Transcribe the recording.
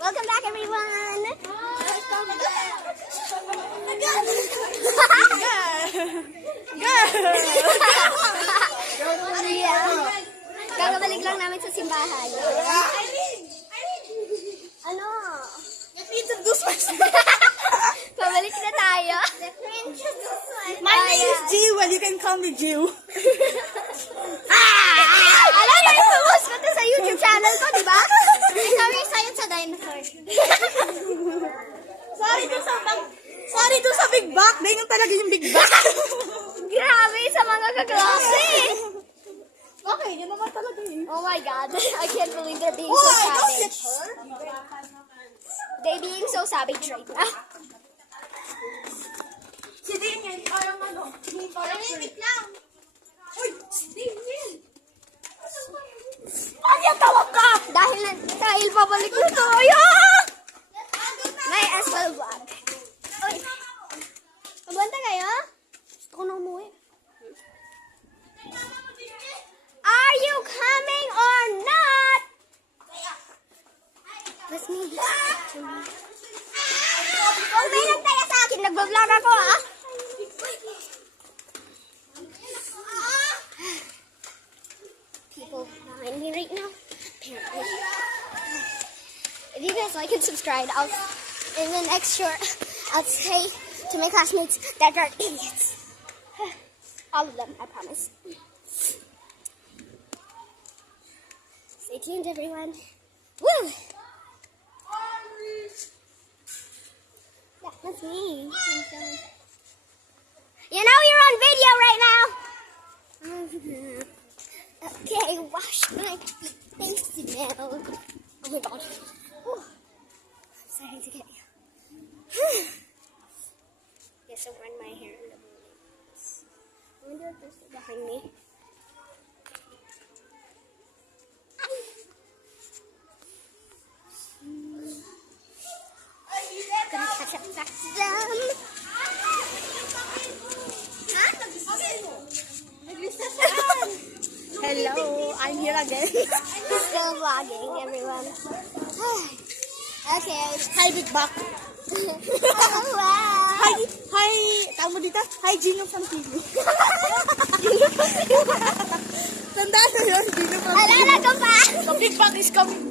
Welcome back, everyone. Kakabalik lang namin sa simbahan. Ano? Pabalik na tayo. My name is Jewel. You can call me Jew. Alam niyo, i-post ko to sa YouTube channel ko, di ba? Ikaw yung sayot sa dinosaur. Sorry doon sa Big Back. Dahil yung talaga yung Big Back. Grabe sa mga kaklase. Okay, yun naman talaga yun. Oh my God. I can't believe they're being so savage. They being so savage right now. Si Damien, parang ano? Parang lang. Uy, Damien! Ano tawag ka? Dahil pabalik na tayo. May as well vlog. Uy. Mabanta kayo? Gusto ko na umuwi. Are you coming or not? Mas me. Huwag may nagtaya sa akin. Nag-vlog ako, ah. People behind me right now. Apparently. If you guys like and subscribe, in the next short, I'll say to my classmates that they're idiots. All of them, I promise. Stay tuned, everyone. Woo! Yeah, that's me. You know you're on video right now. Okay, wash my face now. Oh my God. Whew. I'm starting to get you. Guess I'll run my hair in the mornings. I wonder if they're still behind me. Gonna catch up back to them. Hello, I'm here again. Still vlogging, everyone. Okay. Hi, Big Back. Oh, wow. Hi, tawag mo dito? Hi, Gino from TV. Tandaan mo yun, Gino from TV. Alala ko pa. The Big Back is coming.